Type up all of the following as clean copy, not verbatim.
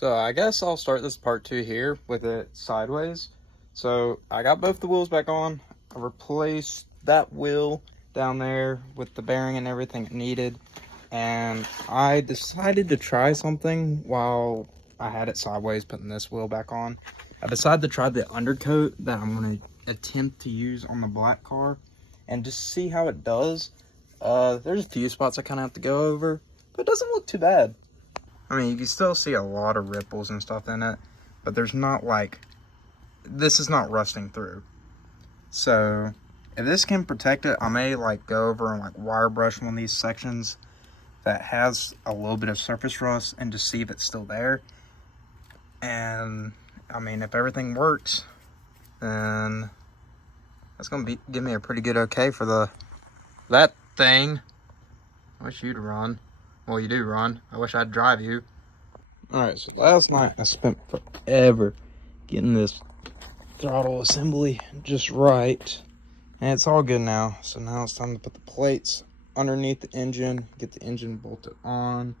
So I guess I'll start this part 2 here with it sideways. So I got both the wheels back on. I replaced that wheel down there with the bearing and everything it needed. And I decided to try something while I had it sideways, putting this wheel back on. I decided to try the undercoat that I'm going to attempt to use on the black car and just see how it does. There's a few spots I kind of have to go over, but it doesn't look too bad. I mean, you can still see a lot of ripples and stuff in it, but there's not like, this is not rusting through. So if this can protect it, I may like go over and like wire brush one of these sections that has a little bit of surface rust and just see if it's still there. And I mean, if everything works, then that's gonna give me a pretty good okay for that thing. I wish you'd run. Well, you do run. I wish I'd drive you. Alright, so last night I spent forever getting this throttle assembly just right. And it's all good now. So now it's time to put the plates underneath the engine, get the engine bolted on.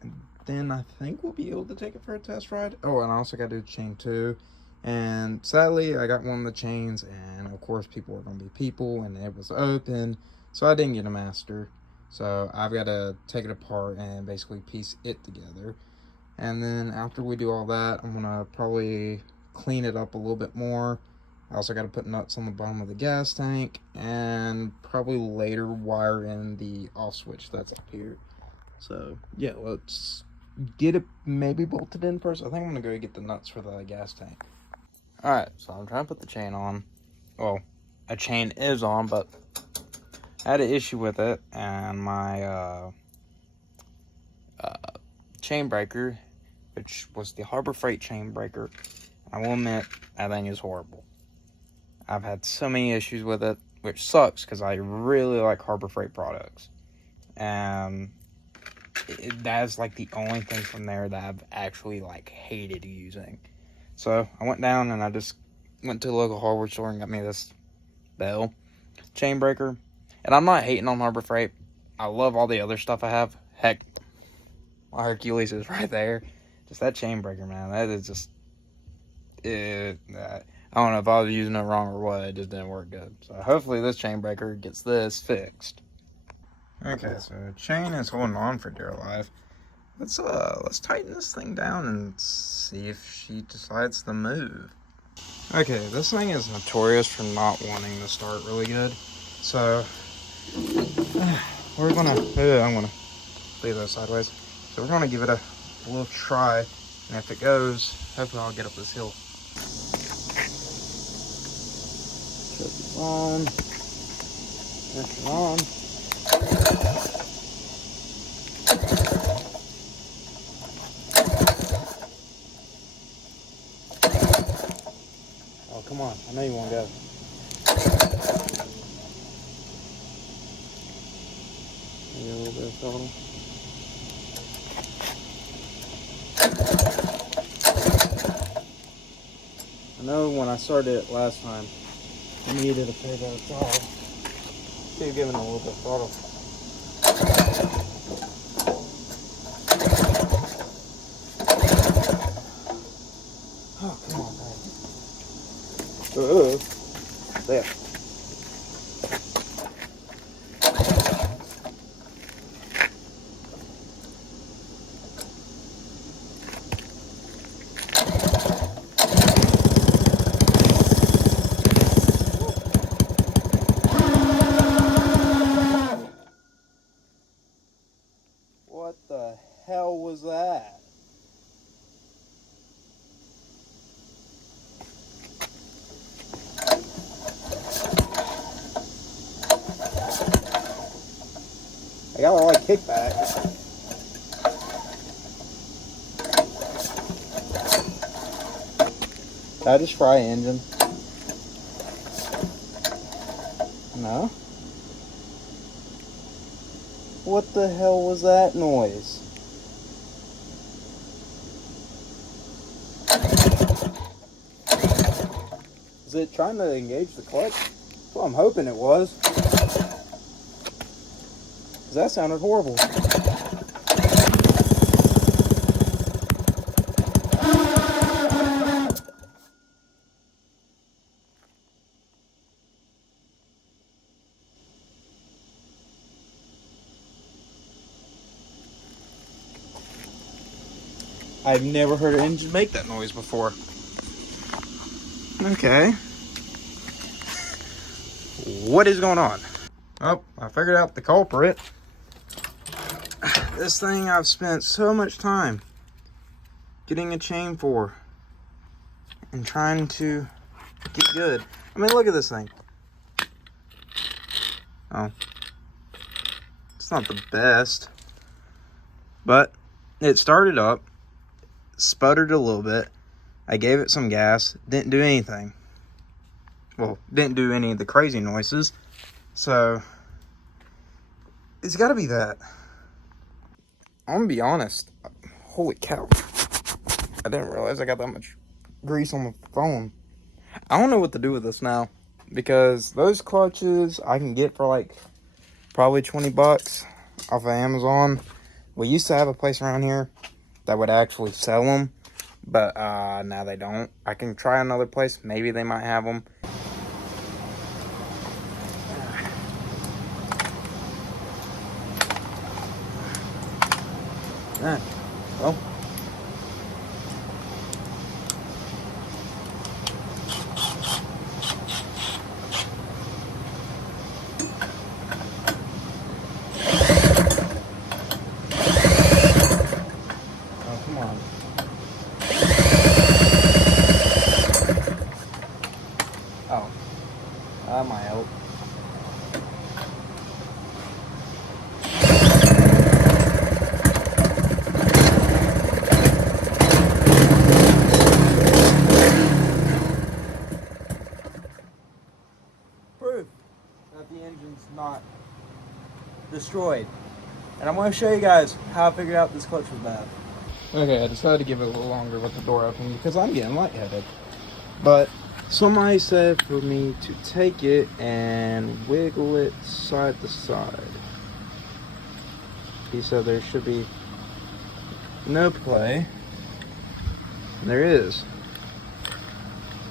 And then I think we'll be able to take it for a test ride. Oh, and I also got to do the chain too. And sadly, I got one of the chains, and of course people are going to be people, and it was open. So I didn't get a master. So I've got to take it apart and basically piece it together. And then after we do all that, I'm going to probably clean it up a little bit more. I also got to put nuts on the bottom of the gas tank and probably later wire in the off switch that's up here. So yeah, let's get it maybe bolted in first. I think I'm going to go get the nuts for the gas tank. Alright, so I'm trying to put the chain on. Well, a chain is on, but I had an issue with it, and my chain breaker, which was the Harbor Freight chain breaker, I will admit, that thing is horrible. I've had so many issues with it, which sucks because I really like Harbor Freight products. And that's like the only thing from there that I've actually like hated using. So I went down and I just went to a local hardware store and got me this Bell chain breaker. And I'm not hating on Harbor Freight. I love all the other stuff I have. Heck, my Hercules is right there. Just that chain breaker, man. That is just... I don't know if I was using it wrong or what. It just didn't work good. So hopefully this chain breaker gets this fixed. Okay, so chain is holding on for dear life. Let's tighten this thing down and see if she decides to move. Okay, this thing is notorious for not wanting to start really good. So I'm gonna leave that sideways. So we're gonna give it a little try, and if it goes, hopefully I'll get up this hill. Turn it on. Turn it on. Oh, come on. I know you want to go. Maybe a little bit of throttle. I know when I started it last time, I needed a fair bit of throttle. So giving it a little bit of throttle. Oh, come on, man. There. What the hell was that? I got a lot of kickback. Did I just fry an engine? No? What the hell was that noise? Is it trying to engage the clutch? Well, I'm hoping it was. Because that sounded horrible. I've never heard an engine make that noise before. Okay. What is going on? Oh, I figured out the culprit. This thing I've spent so much time getting a chain for and trying to get good. I mean, look at this thing. Oh, it's not the best, but it started up, sputtered a little bit. I gave it some gas, didn't do anything. Well, didn't do any of the crazy noises. So it's got to be that. I'm gonna be honest. Holy cow! I didn't realize I got that much grease on the phone. I don't know what to do with this now, because those clutches I can get for like probably 20 bucks off of Amazon. We used to have a place around here that would actually sell them, but now they don't. I can try another place. Maybe they might have them. Well. Oh, come on. Oh, that might help. Proof that the engine's not destroyed. And I'm going to show you guys how I figured out this clutch was bad. Okay, I decided to give it a little longer with the door open because I'm getting lightheaded. But somebody said for me to take it and wiggle it side to side. He said there should be no play. And there is.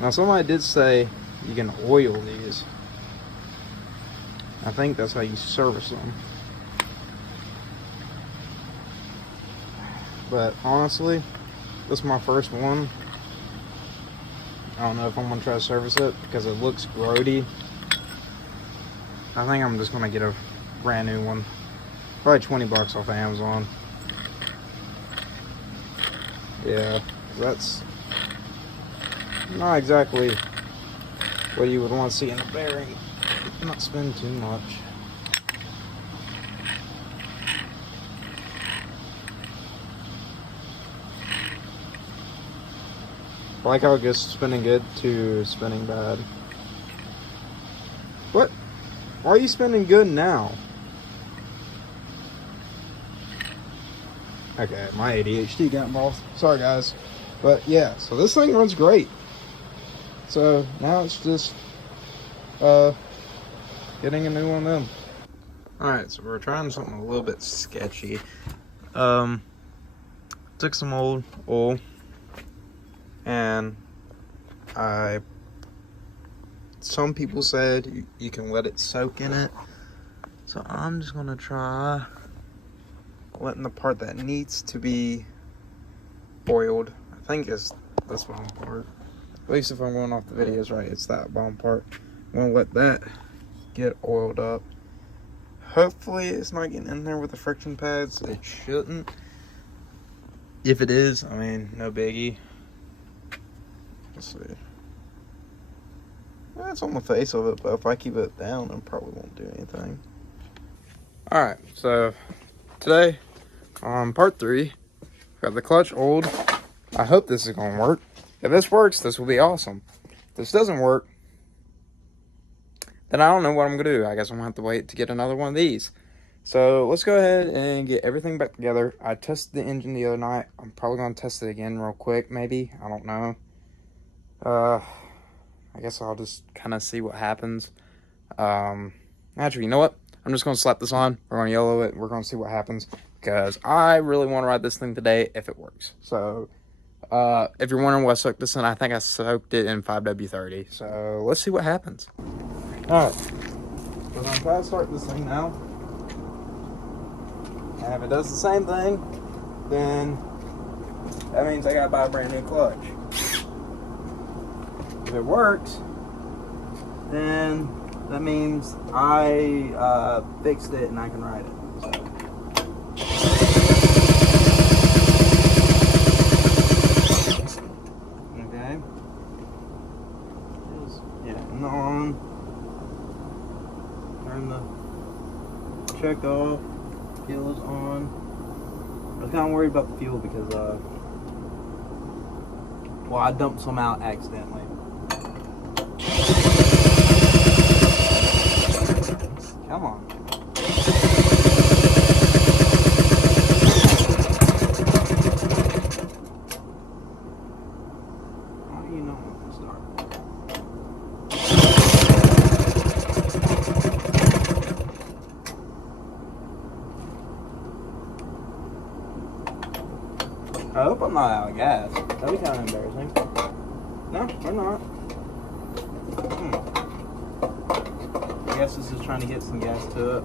Now somebody did say you can oil these. I think that's how you service them. But honestly, this is my first one. I don't know if I'm gonna try to service it because it looks grody. I think I'm just gonna get a brand new one. Probably 20 bucks off of Amazon. Yeah, that's not exactly what you would want to see in a bearing. Not spend too much. I like how it goes spinning good to spinning bad. What? Why are you spinning good now? Okay, my ADHD got involved. Sorry, guys. But yeah, so this thing runs great. So now it's just getting a new one of them. Alright, so we're trying something a little bit sketchy. Took some old oil and some people said you can let it soak in it. So I'm just gonna try letting the part that needs to be oiled, I think is this bottom part. At least if I'm going off the videos right, it's that bottom part. I'm gonna let that get oiled up. Hopefully it's not getting in there with the friction pads. It shouldn't. If it is, I mean, no biggie. Let's see. It's on the face of it, but if I keep it down, it probably won't do anything. Alright, so today on part 3, got the clutch oiled. I hope this is going to work. If this works, this will be awesome. If this doesn't work, then I don't know what I'm going to do. I guess I'm going to have to wait to get another one of these. So let's go ahead and get everything back together. I tested the engine the other night. I'm probably going to test it again real quick, maybe. I don't know. I guess I'll just kind of see what happens. Actually, you know what? I'm just going to slap this on. We're going to yellow it. We're going to see what happens. Because I really want to ride this thing today if it works. So, if you're wondering what I soaked this in, I think I soaked it in 5W30. So, let's see what happens. Alright. So, I'm going to try to start this thing now. And if it does the same thing, then that means I gotta buy a brand new clutch. If it works, then that means I fixed it and I can ride it. So. Okay. Getting on. Turn the check off. Fuel is on. I was kind of worried about the fuel because, well, I dumped some out accidentally. Come on. How do you know when to start? I hope I'm not out of gas. That'd be kind of embarrassing. No, we're not. I guess this is trying to get some gas to it.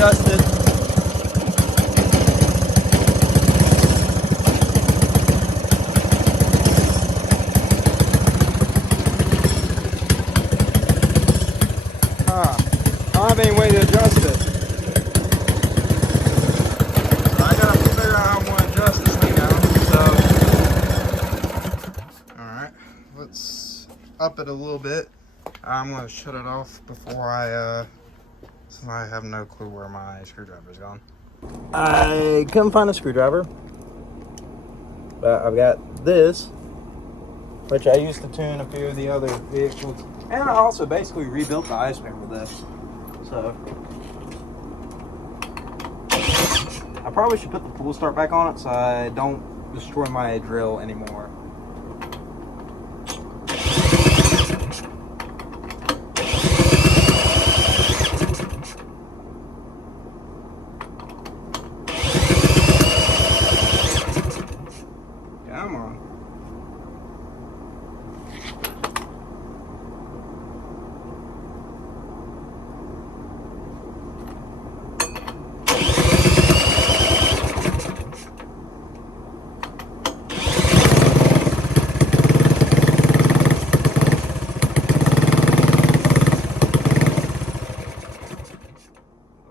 Adjusted. I don't have any way to adjust it. So I gotta figure out how I'm gonna adjust this thing now. So, alright, let's up it a little bit. I'm gonna shut it off before since I have no clue where my screwdriver's gone. I couldn't find a screwdriver, but I've got this, which I used to tune a few of the other vehicles, and I also basically rebuilt the ice pan with this. So I probably should put the pull start back on it so I don't destroy my drill anymore. Come on.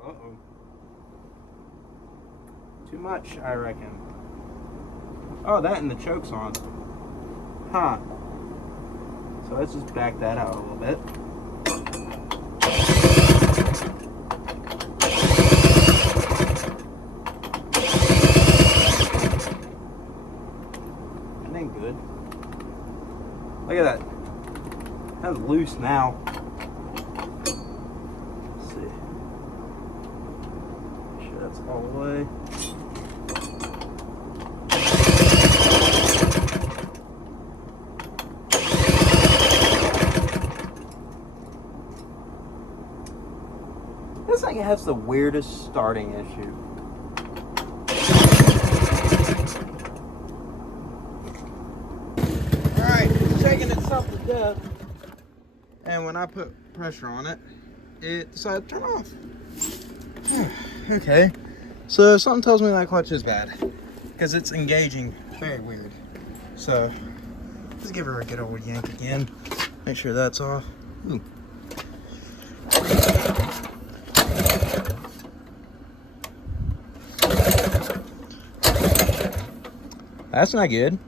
Uh-oh. Too much, I reckon. Oh, that and the choke's on. Huh. So let's just back that out a little bit. That ain't good. Look at that. That's loose now. Let's see. Make sure that's all the way. This thing has the weirdest starting issue. Alright, it's shaking itself to death. And when I put pressure on it, it decided to turn off. Okay, so something tells me that clutch is bad. Because it's engaging very weird. So, let's give her a good old yank again. Make sure that's off. Ooh. That's not good.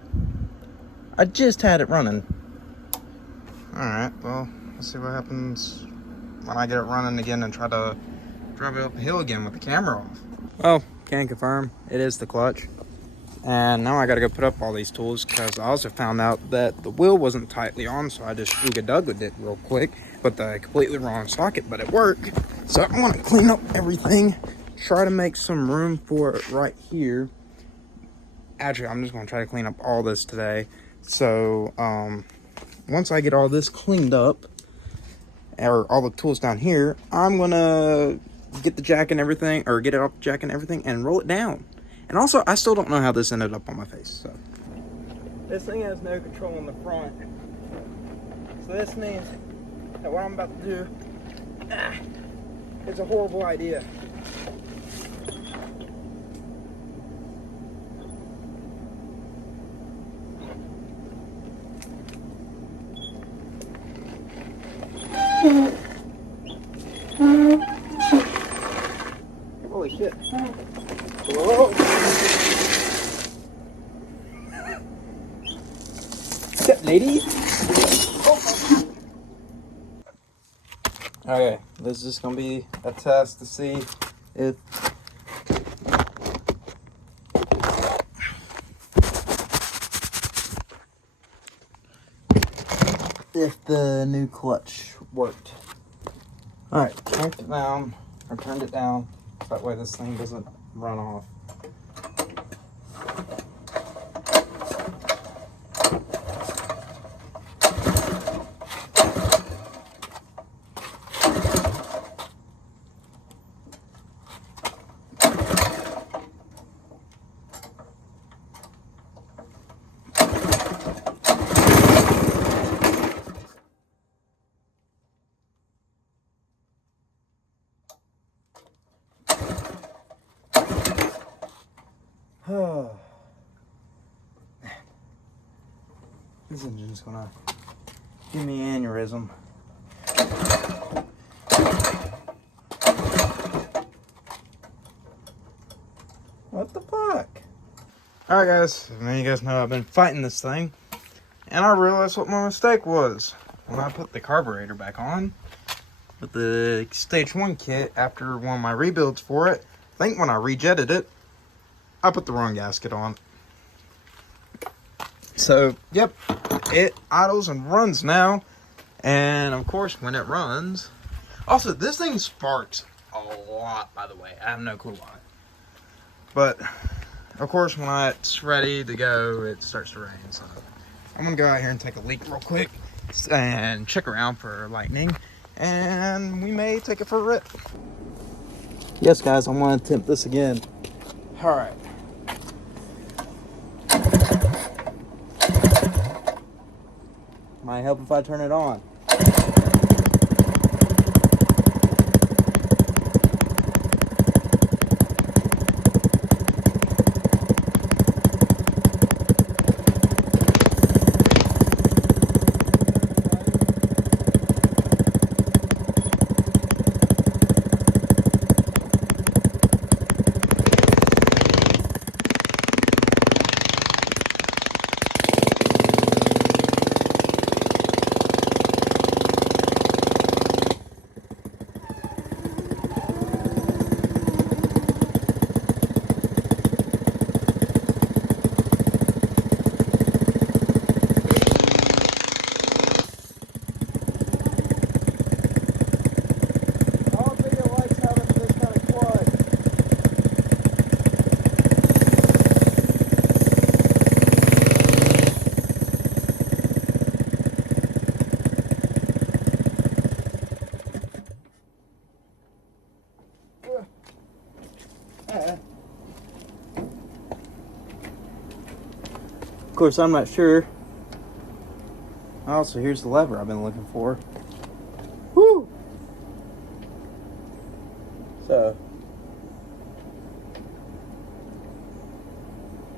I just had it running. Alright, well, let's see what happens when I get it running again and try to drive it up the hill again with the camera off. Well, can confirm, it is the clutch. And now I gotta go put up all these tools because I also found out that the wheel wasn't tightly on, so I just ooga-doogaed it real quick. Put the completely wrong socket, but it worked. So I want to clean up everything, try to make some room for it right here. Actually, I'm just gonna try to clean up all this today. So once I get all this cleaned up, or all the tools down here, I'm gonna get the jack and everything, or get it off the jack and everything, and roll it down. And also, I still don't know how this ended up on my face, so. This thing has no control in the front. So this means that what I'm about to do is a horrible idea. Holy shit. Whoa. Sit, lady. Oh. Okay, this is just gonna be a test to see if the new clutch worked. Alright, tanked it down, or turned it down, so that way this thing doesn't run off. This engine's gonna give me an aneurysm. What the fuck? Alright guys, now you guys know I've been fighting this thing, and I realized what my mistake was. When I put the carburetor back on with the stage 1 kit after one of my rebuilds for it, I think when I rejetted it, I put the wrong gasket on. So, yep, it idles and runs now. And, of course, when it runs... Also, this thing sparks a lot, by the way. I have no clue why. But, of course, when it's ready to go, it starts to rain. So, I'm going to go out here and take a leak real quick and check around for lightning. And we may take it for a rip. Yes, guys, I'm going to attempt this again. Alright. Might help if I turn it on. Of course, I'm not sure. Also, here's the lever I've been looking for. Woo! So,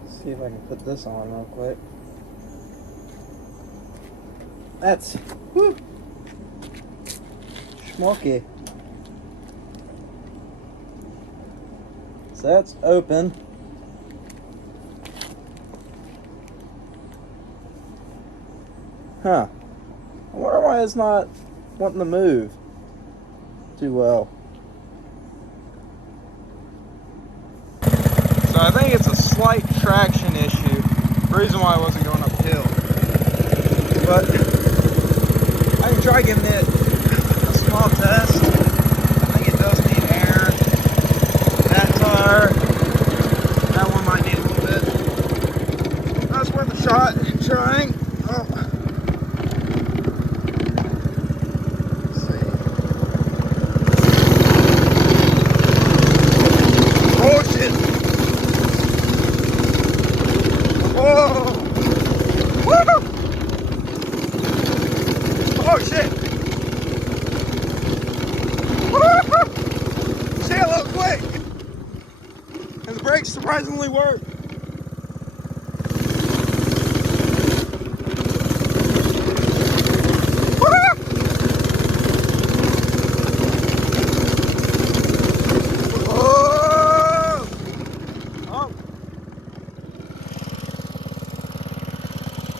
let's see if I can put this on real quick. That's, woo! Schmucky. So that's open. Huh. I wonder why it's not wanting to move too well. So I think it's a slight traction reason why I wasn't going uphill. But I can try giving it a small test. I think it does need air. That tire, that one might need a little bit. That's worth a shot. Trying. Oh. Let's see. Oh shit! Whoa! Woo! Oh shit! See, a little quick. And the brakes surprisingly work.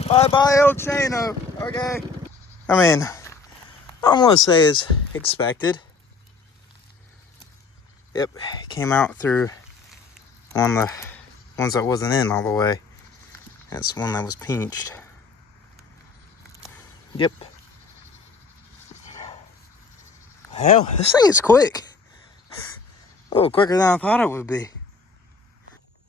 Bye-bye, El Chano. Okay. I mean, I'm gonna say is expected. Yep, came out through on the ones that wasn't in all the way. That's one that was pinched. Yep. Hell, this thing is quick. A little quicker than I thought it would be.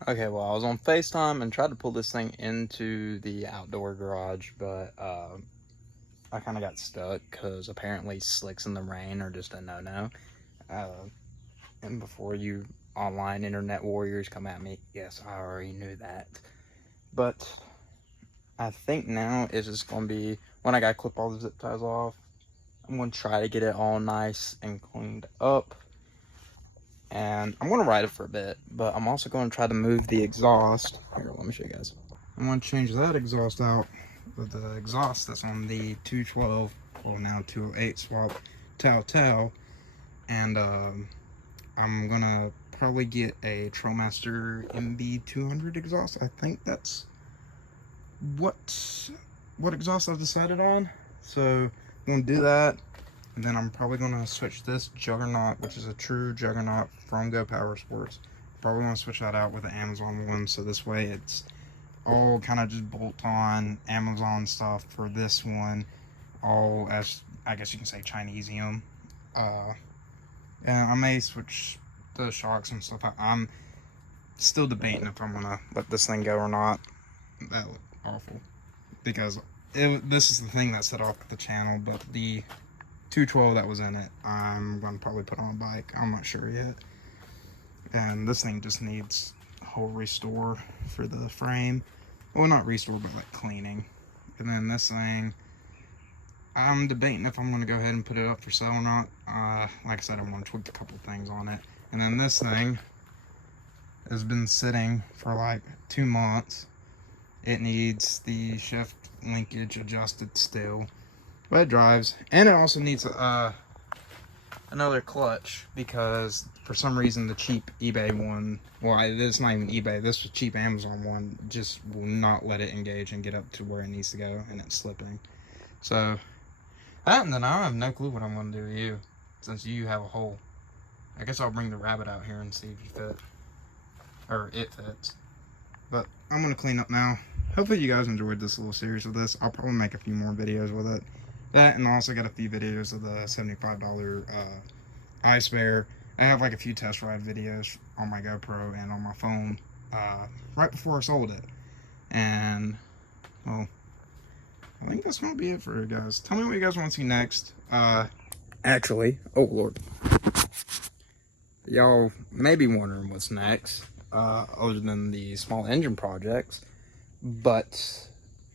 Okay, well, I was on FaceTime and tried to pull this thing into the outdoor garage, but I kind of got stuck because apparently slicks in the rain are just a no-no. And before you online internet warriors come at me, yes, I already knew that. But I think now it's just going to be, when I got to clip all the zip ties off, I'm going to try to get it all nice and cleaned up. And I'm going to ride it for a bit, but I'm also going to try to move the exhaust. Here, let me show you guys. I'm going to change that exhaust out with the exhaust that's on the 212, well now 208 swap Tao. And I'm going to probably get a Trailmaster MB200 exhaust. I think that's what exhaust I've decided on. So I'm going to do that. And then I'm probably going to switch this Juggernaut, which is a true Juggernaut from Go Power Sports. Probably going to switch that out with the Amazon one. So this way it's all kind of just bolt-on Amazon stuff for this one. All, as I guess you can say, Chinesium. And I may switch the shocks and stuff. I'm still debating if I'm going to let this thing go or not. That looked awful. Because this is the thing that set off the channel, but the 212 that was in it, I'm going to probably put on a bike. I'm not sure yet. And this thing just needs a whole restore for the frame. Well, not restore, but like cleaning. And then this thing, I'm debating if I'm going to go ahead and put it up for sale or not. Like I said, I'm going to tweak a couple things on it. And then this thing has been sitting for like 2 months. It needs the shift linkage adjusted still. But it drives, and it also needs another clutch because for some reason the cheap eBay one, well, it's not even eBay, this cheap Amazon one just will not let it engage and get up to where it needs to go, and it's slipping. So that, and then I have no clue what I'm going to do with you since you have a hole. I guess I'll bring the rabbit out here and see if you fit, or it fits. But I'm going to clean up now. Hopefully you guys enjoyed this little series of this. I'll probably make a few more videos with it. That, and also got a few videos of the $75 iSpare. I have like a few test ride videos on my GoPro and on my phone right before I sold it. And, well, I think that's going to be it for you guys. Tell me what you guys want to see next. Actually, oh Lord. Y'all may be wondering what's next, other than the small engine projects. But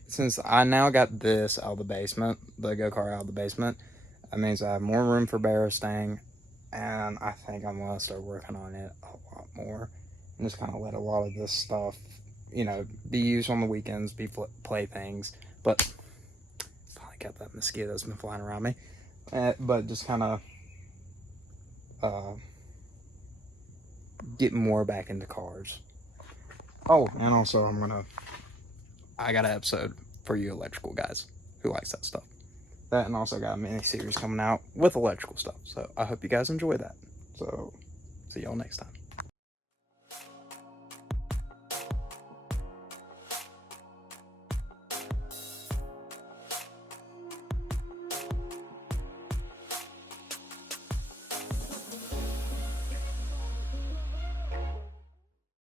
since I now got this out of the basement, the go-kart out of the basement, that means I have more room for Barrowstang, and I think I'm going to start working on it a lot more, and just kind of let a lot of this stuff, you know, be used on the weekends, be playthings, but finally got that mosquito that's been flying around me, but just kind of get more back into cars. Oh, and also I got an episode for you electrical guys who likes that stuff. That, and also got a mini series coming out with electrical stuff. So I hope you guys enjoy that. So see y'all next time.